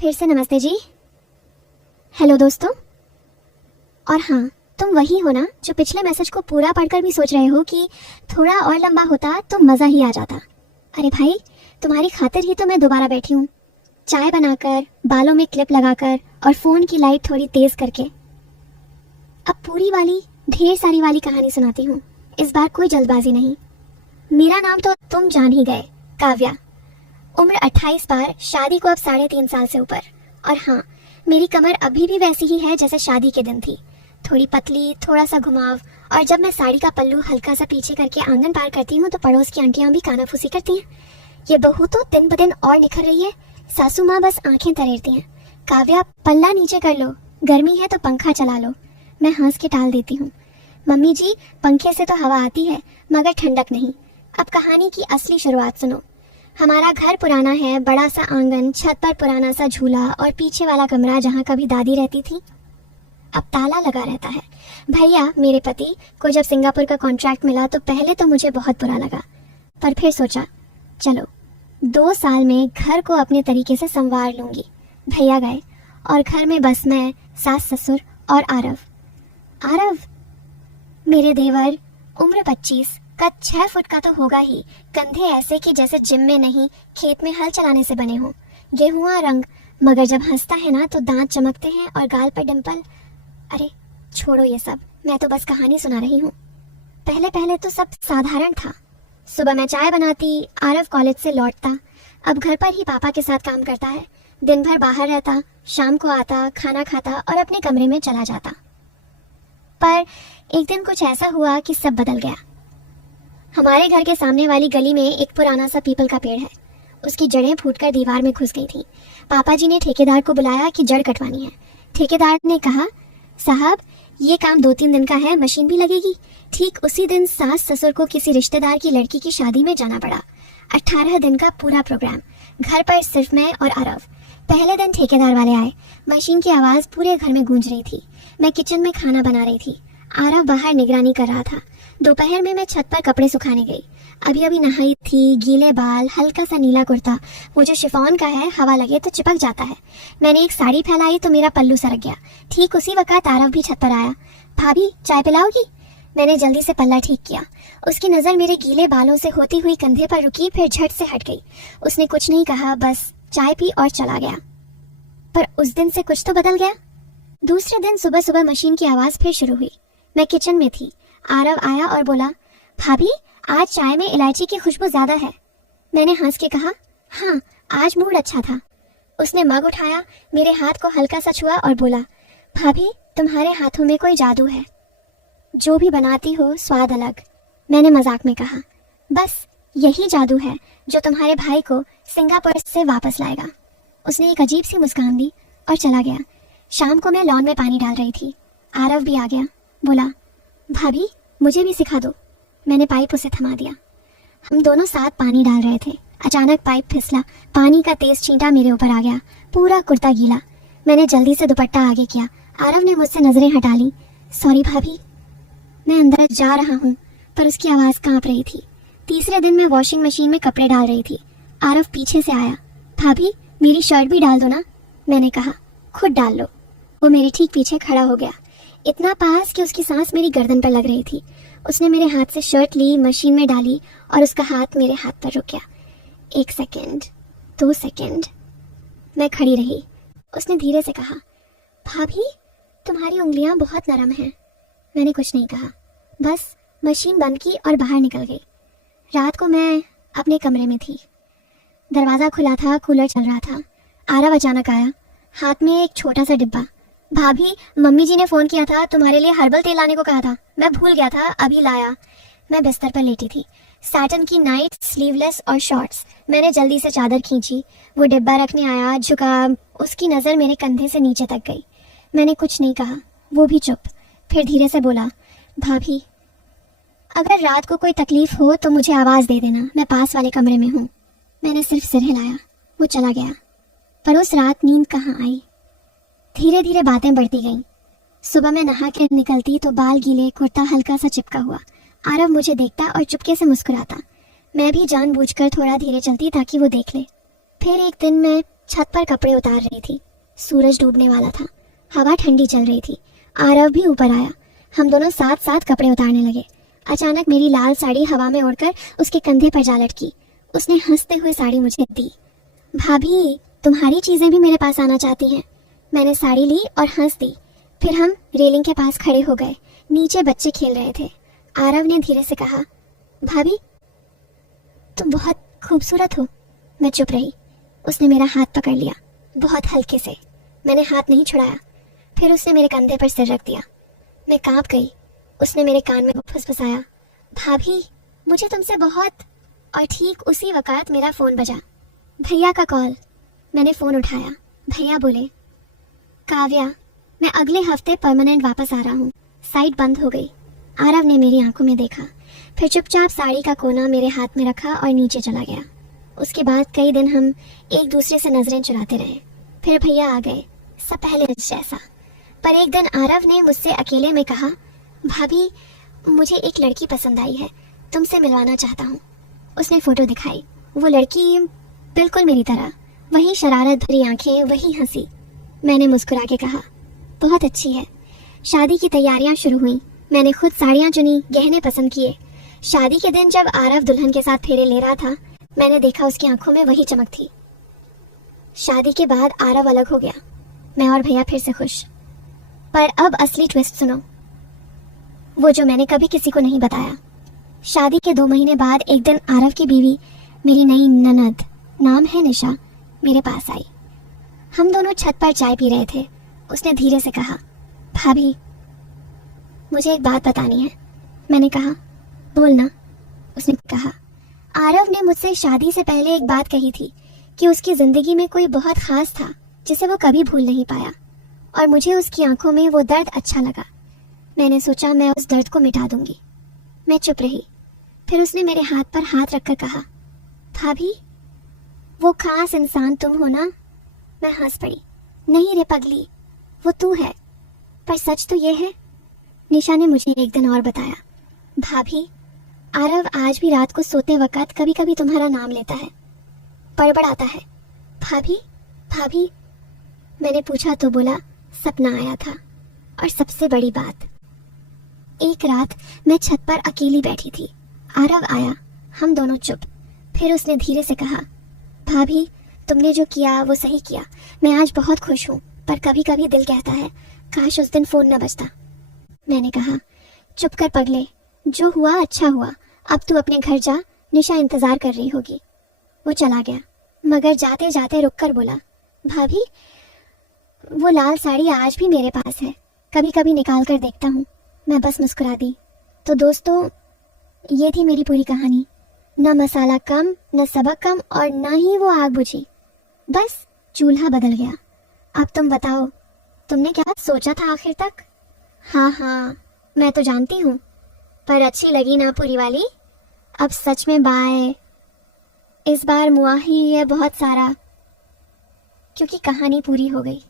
फिर से नमस्ते जी। हेलो दोस्तों। और हाँ, तुम वही हो ना जो पिछले मैसेज को पूरा पढ़कर भी सोच रहे हो कि थोड़ा और लंबा होता तो मज़ा ही आ जाता। अरे भाई, तुम्हारी खातिर ही तो मैं दोबारा बैठी हूँ, चाय बनाकर, बालों में क्लिप लगाकर और फ़ोन की लाइट थोड़ी तेज़ करके। अब पूरी वाली, ढेर सारी वाली कहानी सुनाती हूँ। इस बार कोई जल्दबाजी नहीं। मेरा नाम तो तुम जान ही गए, काव्या। उम्र 28 पार, शादी को अब 3.5 साल से ऊपर। और हाँ, मेरी कमर अभी भी वैसी ही है जैसे शादी के दिन थी, थोड़ी पतली, थोड़ा सा घुमाव। और जब मैं साड़ी का पल्लू हल्का सा पीछे करके आंगन पार करती हूँ तो पड़ोस की आंटियां भी कानाफूसी करती हैं। ये बहू तो दिन ब दिन और निखर रही है। सासू माँ बस आंखें तरेरती हैं। काव्या, पल्ला नीचे कर लो, गर्मी है तो पंखा चला लो। मैं हंस के टाल देती हूँ। मम्मी जी, पंखे से तो हवा आती है मगर ठंडक नहीं। अब कहानी की असली शुरुआत सुनो। हमारा घर पुराना है, बड़ा सा आंगन, छत पर पुराना सा झूला और पीछे वाला कमरा जहाँ कभी दादी रहती थी अब ताला लगा रहता है। भैया, मेरे पति को जब सिंगापुर का कॉन्ट्रैक्ट मिला तो पहले तो मुझे बहुत बुरा लगा, पर फिर सोचा चलो 2 साल में घर को अपने तरीके से संवार लूंगी। भैया गए और घर में बस मैं, सास ससुर और आरव मेरे देवर। उम्र 25, कद 6 फुट का तो होगा ही, कंधे ऐसे कि जैसे जिम में नहीं खेत में हल चलाने से बने हों, गेहुआ रंग, मगर जब हंसता है ना तो दांत चमकते हैं और गाल पर डिंपल। अरे छोड़ो ये सब, मैं तो बस कहानी सुना रही हूँ। पहले पहले तो सब साधारण था। सुबह मैं चाय बनाती, आरव कॉलेज से लौटता, अब घर पर ही पापा के साथ काम करता है। दिन भर बाहर रहता, शाम को आता, खाना खाता और अपने कमरे में चला जाता। पर एक दिन कुछ ऐसा हुआ कि सब बदल गया। हमारे घर के सामने वाली गली में एक पुराना सा पीपल का पेड़ है। उसकी जड़ें फूटकर दीवार में घुस गई थी। पापा जी ने ठेकेदार को बुलाया कि जड़ कटवानी है। ठेकेदार ने कहा, साहब ये काम 2-3 दिन का है, मशीन भी लगेगी। ठीक उसी दिन सास ससुर को किसी रिश्तेदार की लड़की की शादी में जाना पड़ा। 18 दिन का पूरा प्रोग्राम, घर पर सिर्फ मैं और आरव। पहले दिन ठेकेदार वाले आए, मशीन की आवाज़ पूरे घर में गूंज रही थी। मैं किचन में खाना बना रही थी, आरव बाहर निगरानी कर रहा था। दोपहर में मैं छत पर कपड़े सुखाने गई। अभी अभी नहाई थी, गीले बाल, हल्का सा नीला कुर्ता, वो जो शिफॉन का है, हवा लगे तो चिपक जाता है। मैंने एक साड़ी फैलाई तो मेरा पल्लू सरक गया। ठीक उसी वक्त आरव भी छत पर आया। भाभी, चाय पिलाओगी? मैंने जल्दी से पल्ला ठीक किया। उसकी नज़र मेरे गीले बालों से होती हुई कंधे पर रुकी, फिर झट से हट गई। उसने कुछ नहीं कहा, बस चाय पी और चला गया। पर उस दिन से कुछ तो बदल गया। दूसरे दिन सुबह सुबह मशीन की आवाज़ फिर शुरू हुई। मैं किचन में थी। आरव आया और बोला, भाभी आज चाय में इलायची की खुशबू ज्यादा है। मैंने हंस के कहा, हाँ आज मूड अच्छा था। उसने मग उठाया, मेरे हाथ को हल्का सा छुआ और बोला, भाभी तुम्हारे हाथों में कोई जादू है, जो भी बनाती हो स्वाद अलग। मैंने मजाक में कहा, बस यही जादू है जो तुम्हारे भाई को सिंगापुर से वापस लाएगा। उसने एक अजीब सी मुस्कान दी और चला गया। शाम को मैं लॉन में पानी डाल रही थी। आरव भी आ गया, बोला, भाभी मुझे भी सिखा दो। मैंने पाइप उसे थमा दिया। हम दोनों साथ पानी डाल रहे थे। अचानक पाइप फिसला, पानी का तेज छींटा मेरे ऊपर आ गया, पूरा कुर्ता गीला। मैंने जल्दी से दुपट्टा आगे किया। आरव ने मुझसे नजरें हटा ली। सॉरी भाभी। मैं अंदर जा रहा हूँ, पर उसकी आवाज़ कांप रही थी। तीसरे दिन मैं वॉशिंग मशीन में कपड़े डाल रही थी। आरव पीछे से आया, भाभी मेरी शर्ट भी डाल दो ना। मैंने कहा, खुद डाल लो। वो मेरे ठीक पीछे खड़ा हो गया, इतना पास कि उसकी सांस मेरी गर्दन पर लग रही थी। उसने मेरे हाथ से शर्ट ली, मशीन में डाली और उसका हाथ मेरे हाथ पर रुक गया। 1 सेकेंड, 2 सेकेंड। मैं खड़ी रही। उसने धीरे से कहा, भाभी तुम्हारी उंगलियां बहुत नरम हैं। मैंने कुछ नहीं कहा, बस मशीन बंद की और बाहर निकल गई। रात को मैं अपने कमरे में थी। दरवाज़ा खुला था, कूलर चल रहा था। आरव अचानक आया, हाथ में एक छोटा सा डिब्बा। भाभी मम्मी जी ने फ़ोन किया था, तुम्हारे लिए हर्बल तेल लाने को कहा था, मैं भूल गया था, अभी लाया। मैं बिस्तर पर लेटी थी, सैटन की नाइट, स्लीवलेस और शॉर्ट्स। मैंने जल्दी से चादर खींची। वो डिब्बा रखने आया, झुका। उसकी नज़र मेरे कंधे से नीचे तक गई। मैंने कुछ नहीं कहा, वो भी चुप। फिर धीरे से बोला, भाभी अगर रात को कोई तकलीफ हो तो मुझे आवाज़ दे देना, मैं पास वाले कमरे में हूँ। मैंने सिर्फ सिर हिलाया। वो चला गया। पर उस रात नींद कहाँ आई। धीरे धीरे बातें बढ़ती गईं। सुबह मैं नहा के निकलती तो बाल गीले, कुर्ता हल्का सा चिपका हुआ। आरव मुझे देखता और चुपके से मुस्कुराता। मैं भी जानबूझकर थोड़ा धीरे चलती ताकि वो देख ले। फिर एक दिन मैं छत पर कपड़े उतार रही थी। सूरज डूबने वाला था, हवा ठंडी चल रही थी। आरव भी ऊपर आया। हम दोनों साथ साथ कपड़े उतारने लगे। अचानक मेरी लाल साड़ी हवा में उड़कर उसके कंधे पर जा लटकी। उसने हंसते हुए साड़ी मुझे दी। भाभी, तुम्हारी चीजें भी मेरे पास आना चाहती हैं। मैंने साड़ी ली और हंस दी। फिर हम रेलिंग के पास खड़े हो गए। नीचे बच्चे खेल रहे थे। आरव ने धीरे से कहा, भाभी तुम बहुत खूबसूरत हो। मैं चुप रही। उसने मेरा हाथ पकड़ लिया, बहुत हल्के से। मैंने हाथ नहीं छुड़ाया। फिर उसने मेरे कंधे पर सिर रख दिया। मैं कांप गई। उसने मेरे कान में फुसफुसाया, भाभी मुझे तुमसे बहुत। और ठीक उसी वक़्त मेरा फ़ोन बजा। भैया का कॉल। मैंने फ़ोन उठाया। भैया बोले, काव्या मैं अगले हफ्ते परमानेंट वापस आ रहा हूँ। साइट बंद हो गई। आरव ने मेरी आंखों में देखा, फिर चुपचाप साड़ी का कोना मेरे हाथ में रखा और नीचे चला गया। उसके बाद कई दिन हम एक दूसरे से नजरें चुराते रहे। फिर भैया आ गए, सब पहले जैसा। पर एक दिन आरव ने मुझसे अकेले में कहा, भाभी मुझे एक लड़की पसंद आई है, तुमसे मिलवाना चाहता हूँ। उसने फ़ोटो दिखाई। वो लड़की बिल्कुल मेरी तरह, वही शरारत भरी आंखें, वही हंसी। मैंने मुस्कुरा के कहा, बहुत अच्छी है। शादी की तैयारियां शुरू हुई। मैंने खुद साड़ियां चुनी, गहने पसंद किए। शादी के दिन जब आरव दुल्हन के साथ फेरे ले रहा था, मैंने देखा उसकी आंखों में वही चमक थी। शादी के बाद आरव अलग हो गया। मैं और भैया फिर से खुश। पर अब असली ट्विस्ट सुनो, वो जो मैंने कभी किसी को नहीं बताया। शादी के 2 महीने बाद एक दिन आरव की बीवी, मेरी नई ननद, नाम है निशा, मेरे पास आई। हम दोनों छत पर चाय पी रहे थे। उसने धीरे से कहा, भाभी मुझे एक बात बतानी है। मैंने कहा, बोलना। उसने कहा, आरव ने मुझसे शादी से पहले एक बात कही थी कि उसकी जिंदगी में कोई बहुत खास था जिसे वो कभी भूल नहीं पाया, और मुझे उसकी आंखों में वो दर्द अच्छा लगा। मैंने सोचा मैं उस दर्द को मिटा दूंगी। मैं चुप रही। फिर उसने मेरे हाथ पर हाथ रखकर कहा, भाभी वो खास इंसान तुम हो ना। मैं हंस पड़ी। नहीं रे पगली, वो तू है। पर सच तो ये है, निशा ने मुझे एक दिन और बताया, भाभी आरव आज भी रात को सोते वक्त कभी कभी तुम्हारा नाम लेता है, बड़बड़ाता है, भाभी भाभी। मैंने पूछा तो बोला सपना आया था। और सबसे बड़ी बात, एक रात मैं छत पर अकेली बैठी थी। आरव आया, हम दोनों चुप। फिर उसने धीरे से कहा, भाभी तुमने जो किया वो सही किया। मैं आज बहुत खुश हूँ, पर कभी कभी दिल कहता है काश उस दिन फ़ोन न बजता। मैंने कहा, चुप कर पगले, जो हुआ अच्छा हुआ। अब तू अपने घर जा, निशा इंतज़ार कर रही होगी। वो चला गया, मगर जाते जाते रुक कर बोला, भाभी वो लाल साड़ी आज भी मेरे पास है, कभी कभी निकाल कर देखता हूँ। मैं बस मुस्कुरा दी। तो दोस्तों, ये थी मेरी पूरी कहानी। न मसाला कम, न सबक कम, और न ही वो आग बुझी। बस चूल्हा बदल गया। अब तुम बताओ, तुमने क्या सोचा था आखिर तक? हाँ, मैं तो जानती हूँ, पर अच्छी लगी ना पूरी वाली? अब सच में बाय। इस बार मुआ ही है बहुत सारा, क्योंकि कहानी पूरी हो गई।